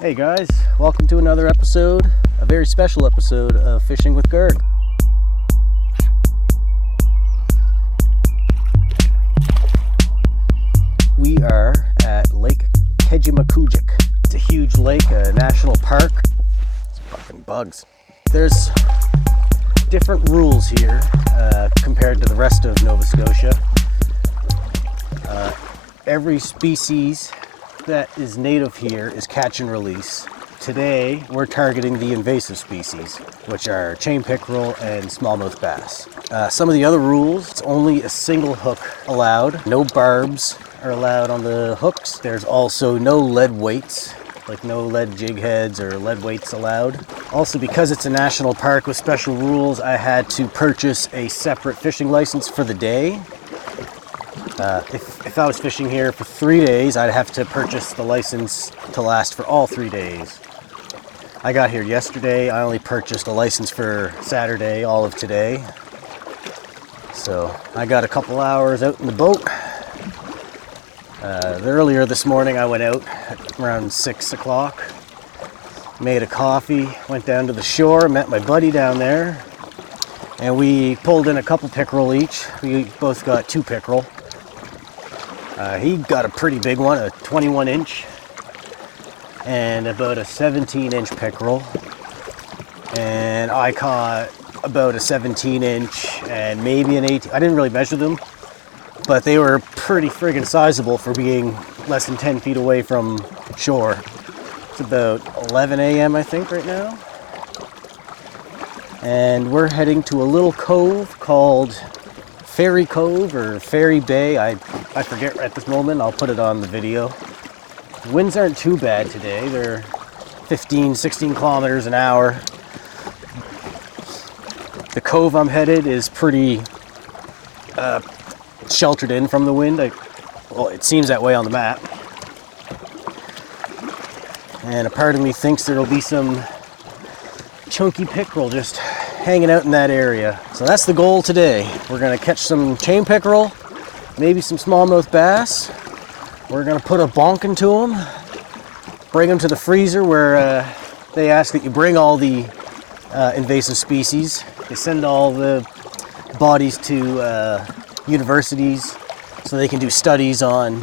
Hey guys, welcome to another episode, a very special episode of Fishing with Gerg. We are at Lake Kejimkujik. It's a huge lake, a national park. It's fucking bugs. There's different rules here compared to the rest of Nova Scotia. Every species that is native here is catch and release. Today, we're targeting the invasive species, which are chain pickerel and smallmouth bass. Some of the other rules, it's only a single hook allowed. No barbs are allowed on the hooks. There's also no lead weights, like no lead jig heads or lead weights allowed. Also, because it's a national park with special rules, I had to purchase a separate fishing license for the day. If I was fishing here for 3 days, I'd have to purchase the license to last for all 3 days. I got here yesterday. I only purchased a license for Saturday, all of today. So I got a couple hours out in the boat. Earlier this morning I went out at around 6 o'clock, made a coffee, went down to the shore, met my buddy down there, and we pulled in a couple pickerel each. We both got 2 pickerel. He got a pretty big one, a 21 inch, and about a 17 inch pickerel. And I caught about a 17 inch and maybe an 18. I didn't really measure them, but they were pretty friggin' sizable for being less than 10 feet away from shore. It's about 11 a.m. I think right now. And we're heading to a little cove called Ferry Cove or Ferry Bay. I forget at this moment. I'll put it on the video. The winds aren't too bad today. They're 15, 16 kilometers an hour. The cove I'm headed is pretty sheltered in from the wind. Well, it seems that way on the map. And a part of me thinks there'll be some chunky pickerel just hanging out in that area. So that's the goal today. We're gonna catch some chain pickerel, maybe some smallmouth bass. We're gonna put a bonking to them, bring them to the freezer where they ask that you bring all the invasive species. They send all the bodies to universities so they can do studies on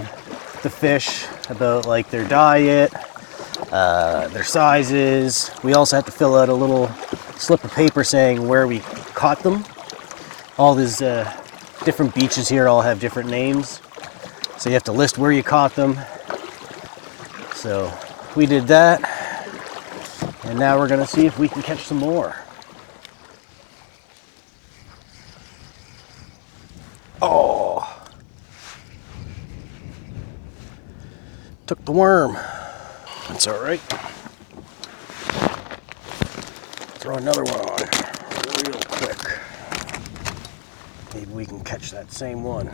the fish, about like their diet, their sizes. We also have to fill out a little slip of paper saying where we caught them. All these different beaches here all have different names, so you have to list where you caught them. So we did that, and now we're gonna see if we can catch some more. Oh, took the worm. That's all right. Throw another one on real quick. Maybe we can catch that same one.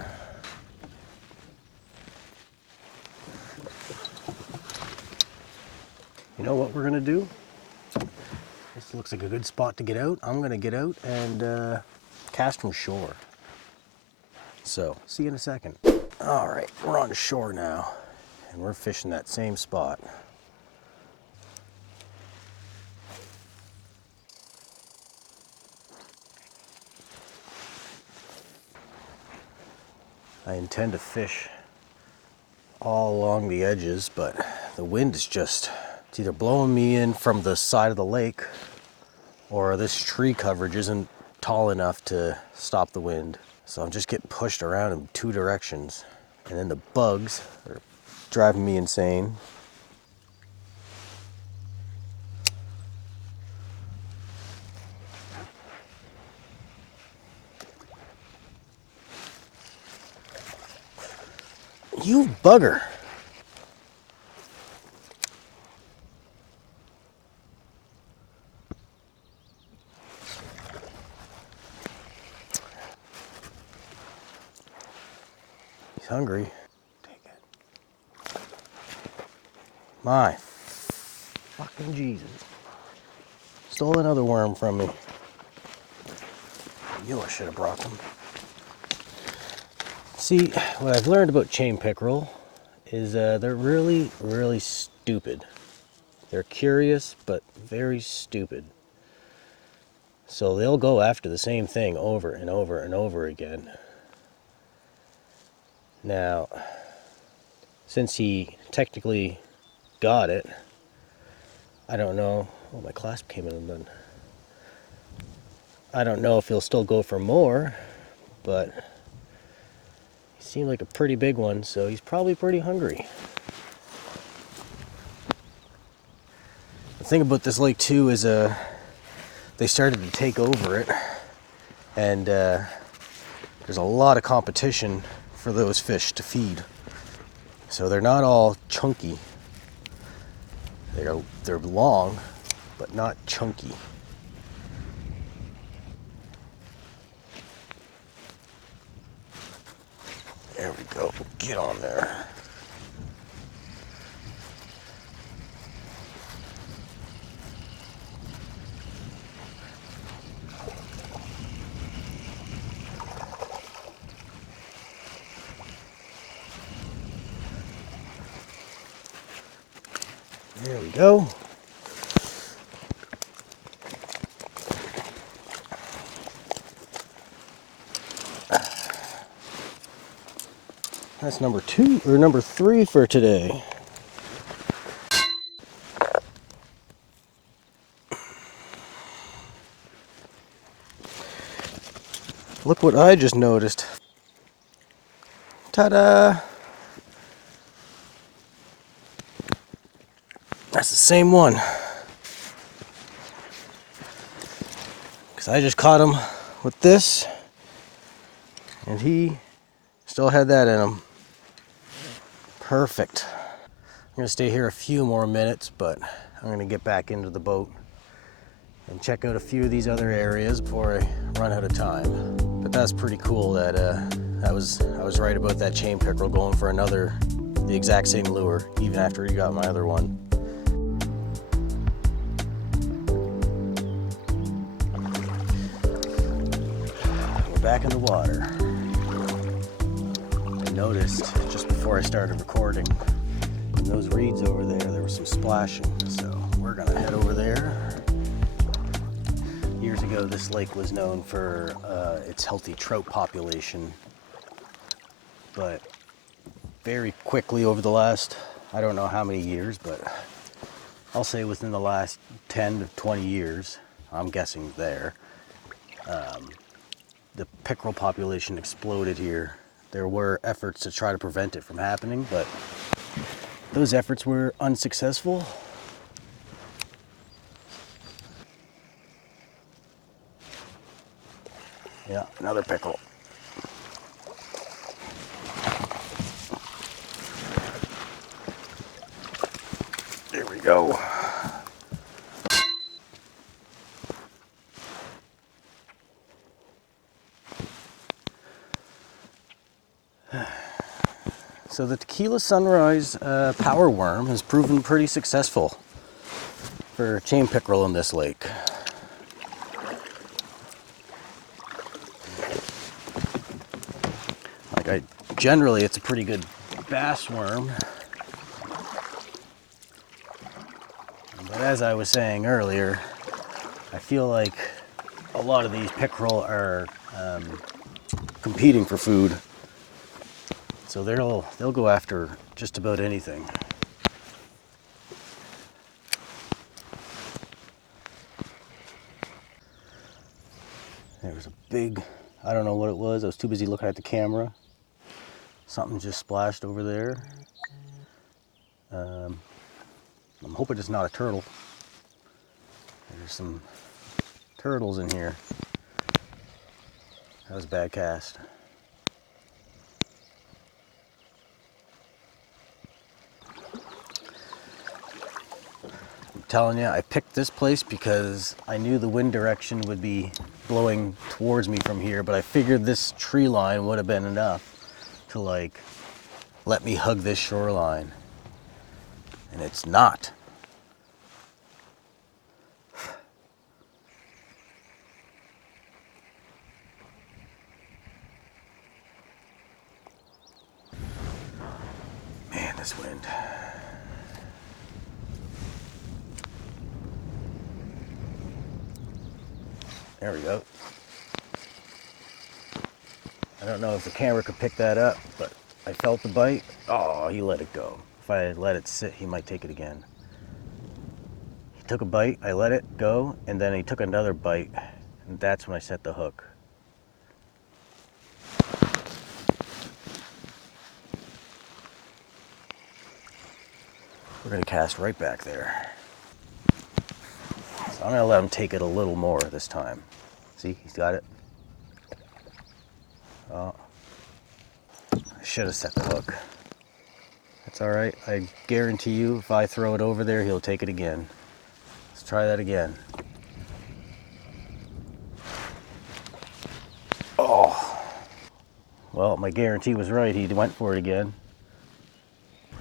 You know what we're gonna do? This looks like a good spot to get out. I'm gonna get out and cast from shore. So, see you in a second. All right, we're on shore now, and we're fishing that same spot. I intend to fish all along the edges, but the wind is just, it's either blowing me in from the side of the lake or this tree coverage isn't tall enough to stop the wind. So I'm just getting pushed around in 2 directions. And then the bugs are driving me insane. You bugger. He's hungry. Take it. My fucking Jesus. Stole another worm from me. I knew I should have brought them. See, what I've learned about chain pickerel is they're really, really stupid. They're curious, but very stupid. So they'll go after the same thing over and over and over again. Now, since he technically got it, I don't know. Oh, my clasp came in undone. I don't know if he'll still go for more, but he seemed like a pretty big one, so he's probably pretty hungry. The thing about this lake too is they started to take over it, and there's a lot of competition for those fish to feed. So they're not all chunky. They're long, but not chunky. There we go. Get on there. There we go. That's number 2 or number 3 for today. Look what I just noticed. Ta-da! That's the same one. Because I just caught him with this, and he still had that in him. Perfect. I'm going to stay here a few more minutes, but I'm going to get back into the boat and check out a few of these other areas before I run out of time. But that's pretty cool that I was right about that chain pickerel going for the exact same lure, even after he got my other one. We're back in the water. I noticed just before I started recording, in those reeds over there was some splashing, so we're gonna head over there. Years ago, this lake was known for its healthy trout population, but very quickly over the last, I don't know how many years, but I'll say within the last 10 to 20 years, I'm guessing there, the pickerel population exploded here. There were efforts to try to prevent it from happening, but those efforts were unsuccessful. Yeah, another pickerel. There we go. So the Tequila Sunrise Power Worm has proven pretty successful for chain pickerel in this lake. Generally, it's a pretty good bass worm. But as I was saying earlier, I feel like a lot of these pickerel are competing for food. So they'll go after just about anything. There was a big, I don't know what it was. I was too busy looking at the camera. Something just splashed over there. I'm hoping it's not a turtle. There's some turtles in here. That was a bad cast. I'm telling you, I picked this place because I knew the wind direction would be blowing towards me from here, but I figured this tree line would have been enough to like let me hug this shoreline, and it's not. Man, this wind. There we go. I don't know if the camera could pick that up, but I felt the bite. Oh, he let it go. If I let it sit, he might take it again. He took a bite, I let it go, and then he took another bite, and that's when I set the hook. We're gonna cast right back there. So I'm gonna let him take it a little more this time. See, he's got it. Oh, I should have set the hook. That's all right. I guarantee you, if I throw it over there, he'll take it again. Let's try that again. Oh, well, my guarantee was right. He went for it again.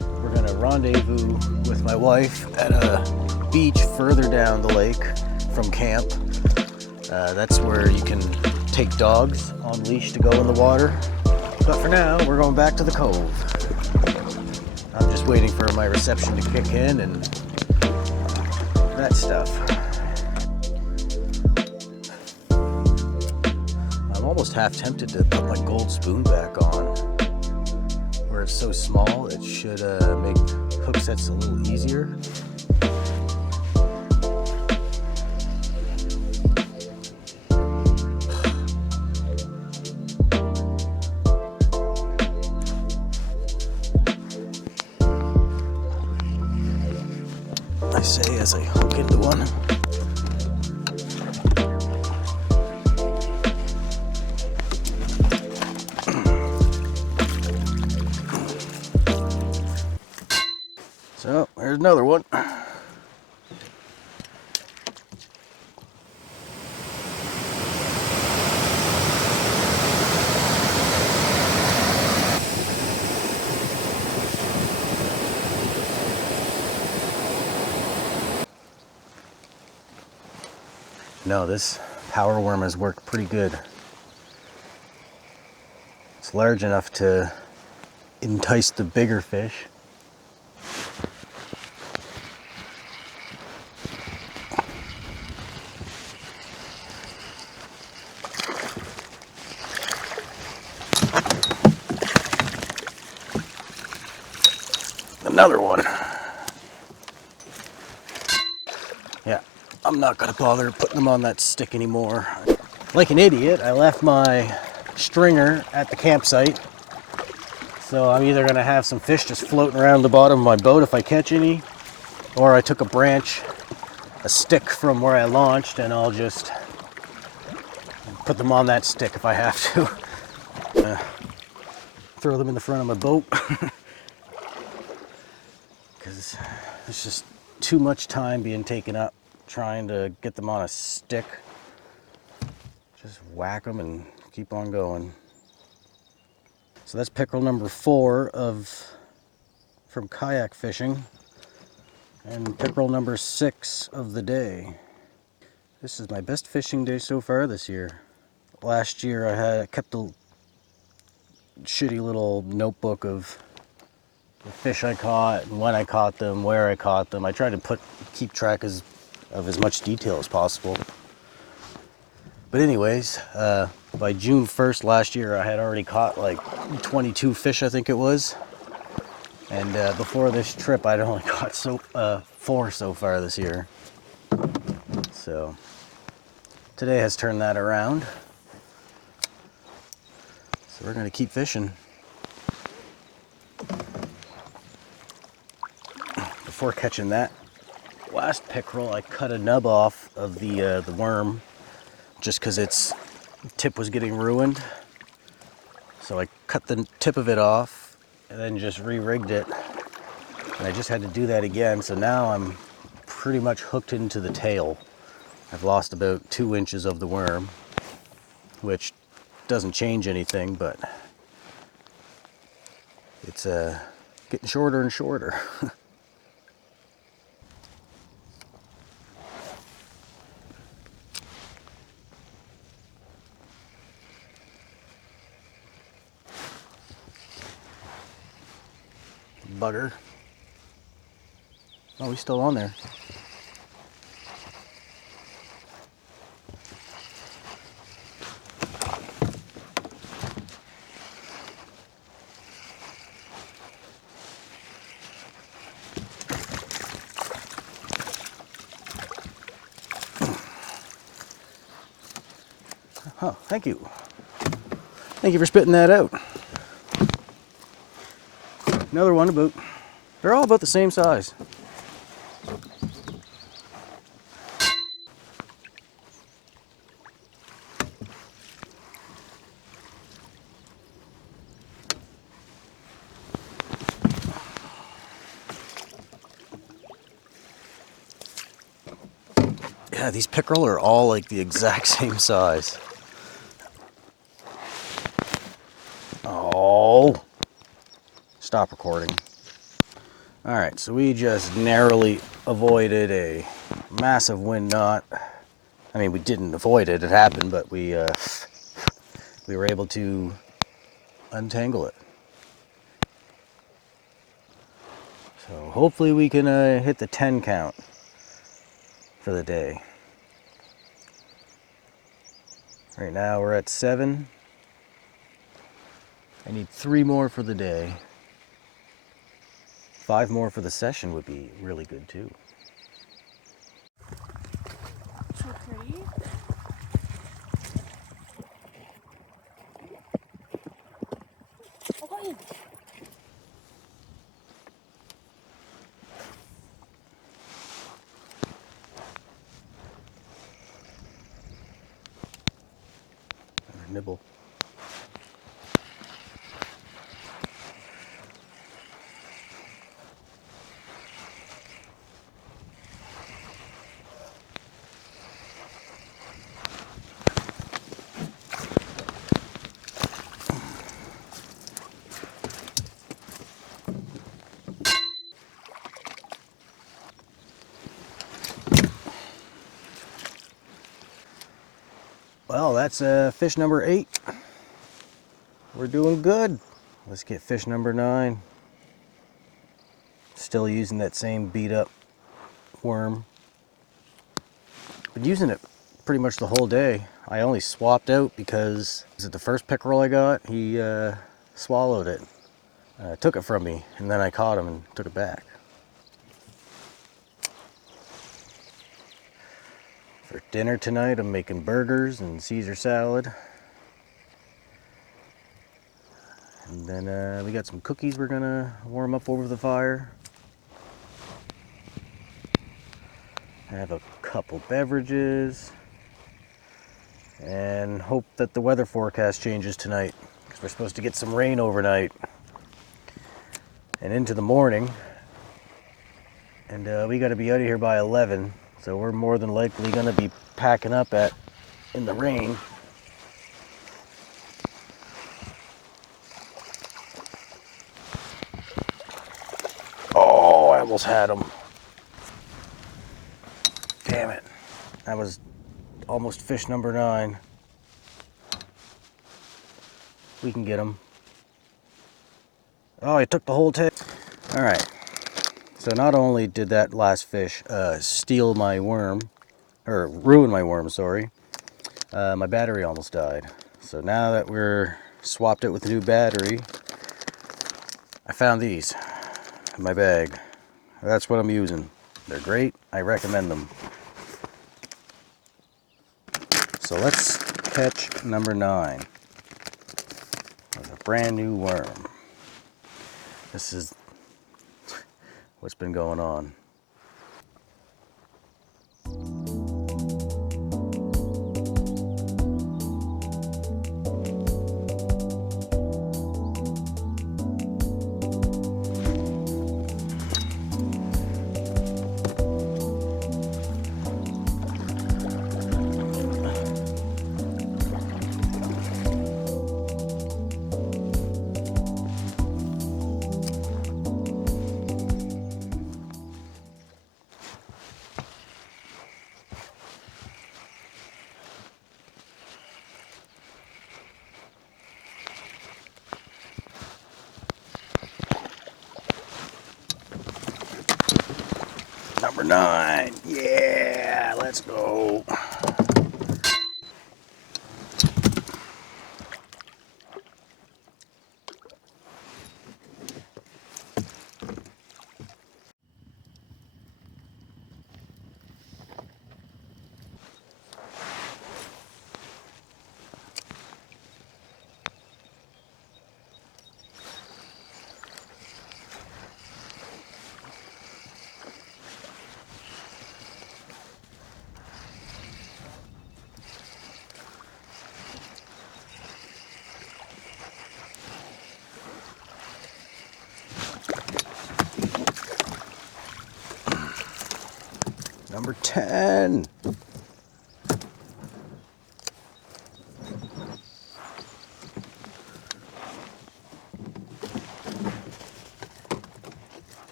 We're gonna rendezvous with my wife at a beach further down the lake from camp. That's where you can take dogs on leash to go in the water. But for now, we're going back to the cove. I'm just waiting for my reception to kick in and that stuff. I'm almost half tempted to put my gold spoon back on. Where it's so small, it should make hook sets a little easier. I say as I hook into one. So there's another one. No, this power worm has worked pretty good. It's large enough to entice the bigger fish. Another one. Yeah, I'm not gonna bother putting them on that stick anymore. Like an idiot, I left my stringer at the campsite. So I'm either gonna have some fish just floating around the bottom of my boat if I catch any, or I took a branch, a stick from where I launched, and I'll just put them on that stick if I have to. Throw them in the front of my boat. Because there's just too much time being taken up trying to get them on a stick. Just whack them and keep on going. So that's pickerel number 4 from kayak fishing, and pickerel number 6 of the day. This is my best fishing day so far this year. Last year I kept a shitty little notebook of the fish I caught and when I caught them, where I caught them. I tried to keep track of as much detail as possible. But anyways, by June 1st last year, I had already caught like 22 fish, I think it was. And before this trip, I'd only caught 4 so far this year. So today has turned that around. So we're gonna keep fishing. Before catching that last pickerel, I cut a nub off of the worm just because its tip was getting ruined. So I cut the tip of it off and then just re-rigged it. And I just had to do that again. So now I'm pretty much hooked into the tail. I've lost about 2 inches of the worm, which doesn't change anything, but it's getting shorter and shorter. Bugger. Oh, he's still on there. Oh, thank you. Thank you for spitting that out. Another one about, they're all about the same size. Yeah, these pickerel are all like the exact same size. Oh, stop recording. All right, so we just narrowly avoided a massive wind knot. I mean, we didn't avoid it, it happened, but we were able to untangle it. So hopefully we can hit the 10 count for the day. Right now we're at 7. I need 3 more for the day. 5 more for the session would be really good too. So pretty. Oh, Nibble. Well, that's fish number 8. We're doing good. Let's get fish number 9. Still using that same beat up worm. Been using it pretty much the whole day. I only swapped out because the first pickerel I got, he swallowed it. Took it from me, and then I caught him and took it back. For dinner tonight, I'm making burgers and Caesar salad. And then we got some cookies we're gonna warm up over the fire. I have a couple beverages. And hope that the weather forecast changes tonight, because we're supposed to get some rain overnight and into the morning. And we got to be out of here by 11, so we're more than likely going to be packing up in the rain. Oh, I almost had him. Damn it. That was almost fish number 9. We can get him. Oh, he took the whole tail. All right. So not only did that last fish steal my worm, or ruin my worm, sorry, my battery almost died. So now that we're swapped it with a new battery, I found these in my bag. That's what I'm using. They're great. I recommend them. So let's catch number 9 with a brand new worm. This is what's been going on. Number 9. Yeah, let's go. number 10.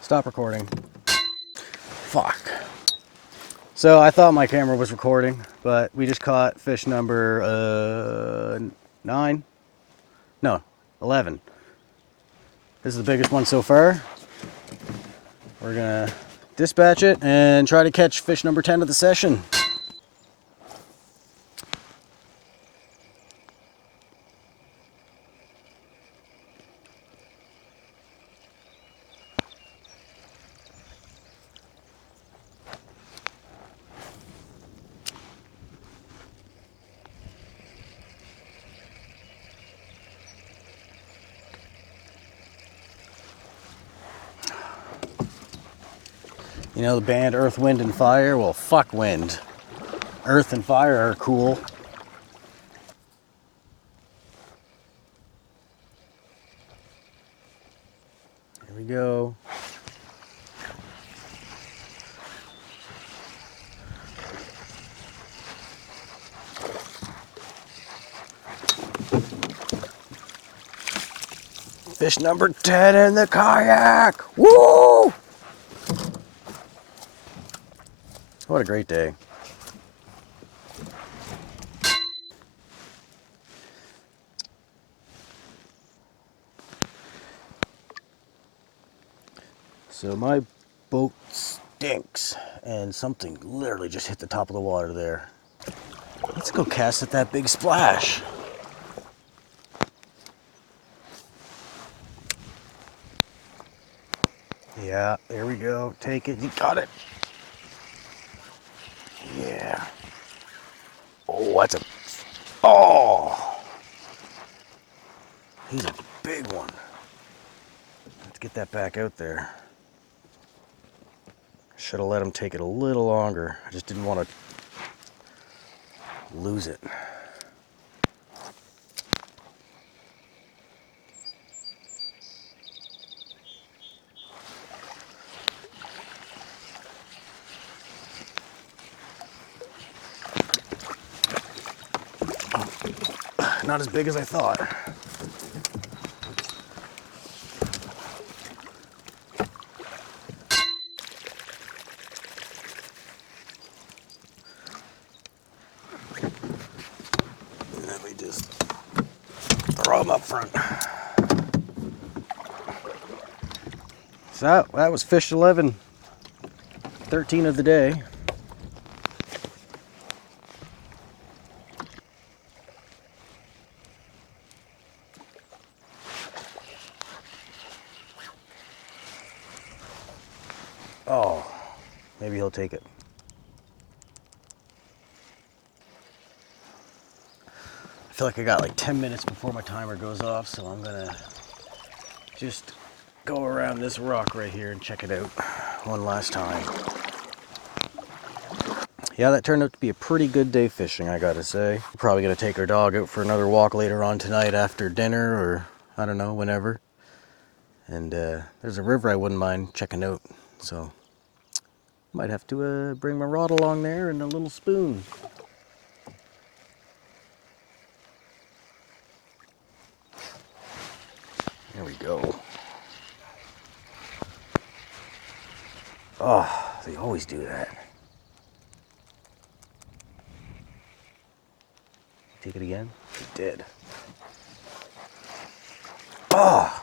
Stop recording. Fuck. So I thought my camera was recording, but we just caught fish number 9? No, 11. This is the biggest one so far. We're gonna dispatch it and try to catch fish number 10 of the session. You know the band Earth, Wind, and Fire? Well, fuck wind. Earth and fire are cool. Here we go. Fish number 10 in the kayak! Woo! What a great day. So my boat stinks and something literally just hit the top of the water there. Let's go cast at that big splash. Yeah, there we go. Take it. You got it. Yeah. Oh, that's a... Oh! He's a big one. Let's get that back out there. Should have let him take it a little longer. I just didn't want to lose it. Not as big as I thought. Let me just throw them up front. So that was fish 11, 13 of the day. Oh, maybe he'll take it. I feel like I got like 10 minutes before my timer goes off, so I'm gonna just go around this rock right here and check it out one last time. Yeah, that turned out to be a pretty good day fishing, I gotta say. We're probably gonna take our dog out for another walk later on tonight after dinner, or I don't know, whenever. And there's a river I wouldn't mind checking out, so might have to bring my rod along there and a little spoon. There we go. Oh, they always do that. Take it again? It did. Oh!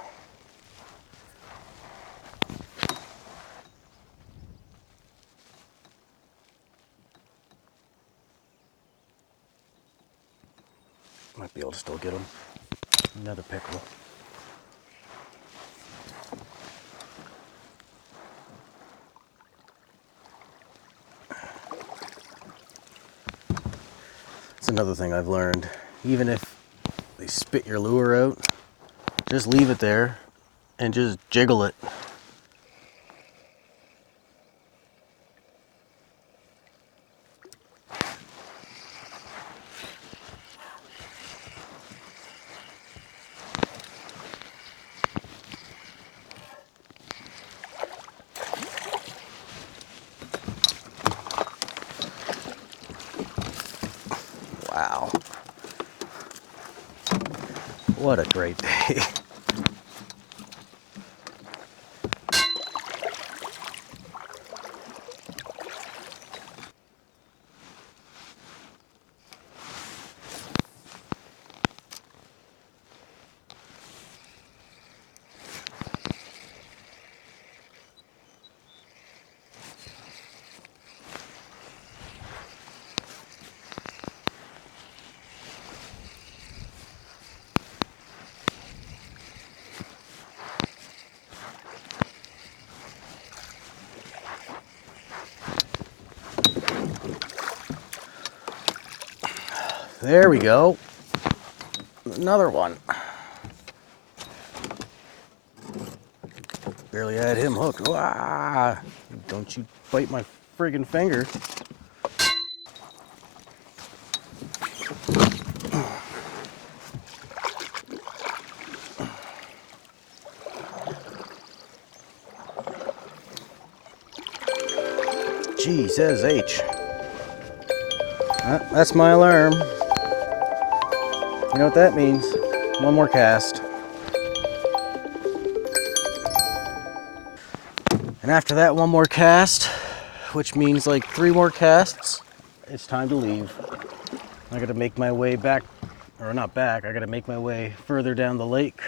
Might be able to still get him. Another pickerel. That's another thing I've learned. Even if they spit your lure out, just leave it there and just jiggle it. What a great day. There we go. Another one. Barely had him hooked. Ah, don't you bite my friggin' finger. G says H. That's my alarm. You know what that means? One more cast. And after that one more cast, which means like 3 more casts, it's time to leave. I gotta make my way back, or not back, I gotta make my way further down the lake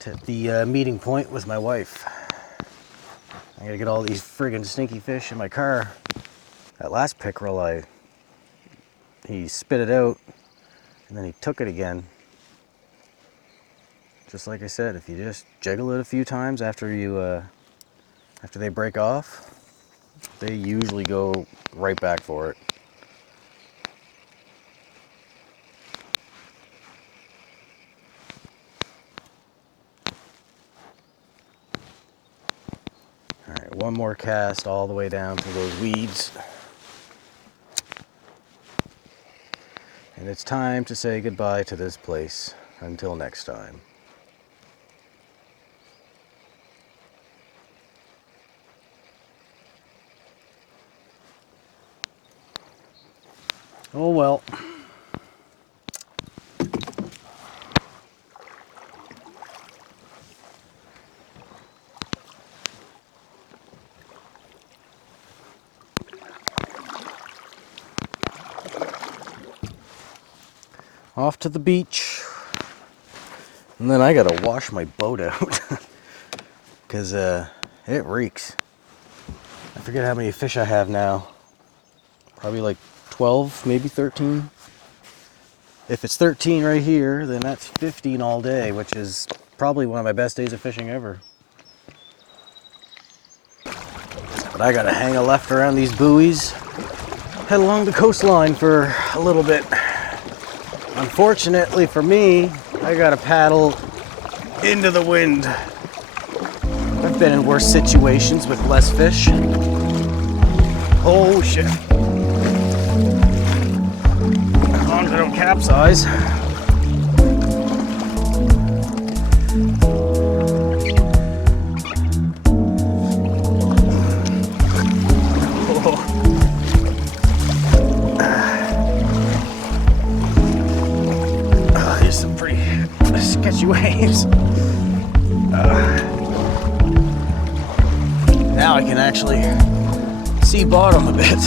to the meeting point with my wife. I gotta get all these friggin' stinky fish in my car. That last pickerel, he spit it out and then he took it again. Just like I said, if you just jiggle it a few times after they break off, they usually go right back for it. All right, one more cast all the way down to those weeds. And it's time to say goodbye to this place. Until next time. Oh well. Off to the beach. And then I gotta wash my boat out because it reeks. I forget how many fish I have now. Probably like 12, maybe 13. If it's 13 right here, then that's 15 all day, which is probably one of my best days of fishing ever. But I gotta hang a left around these buoys, head along the coastline for a little bit. Unfortunately for me, I gotta paddle into the wind. I've been in worse situations with less fish. Oh shit. As long as I don't capsize. There's some pretty sketchy waves. Now I can actually see bottom a bit.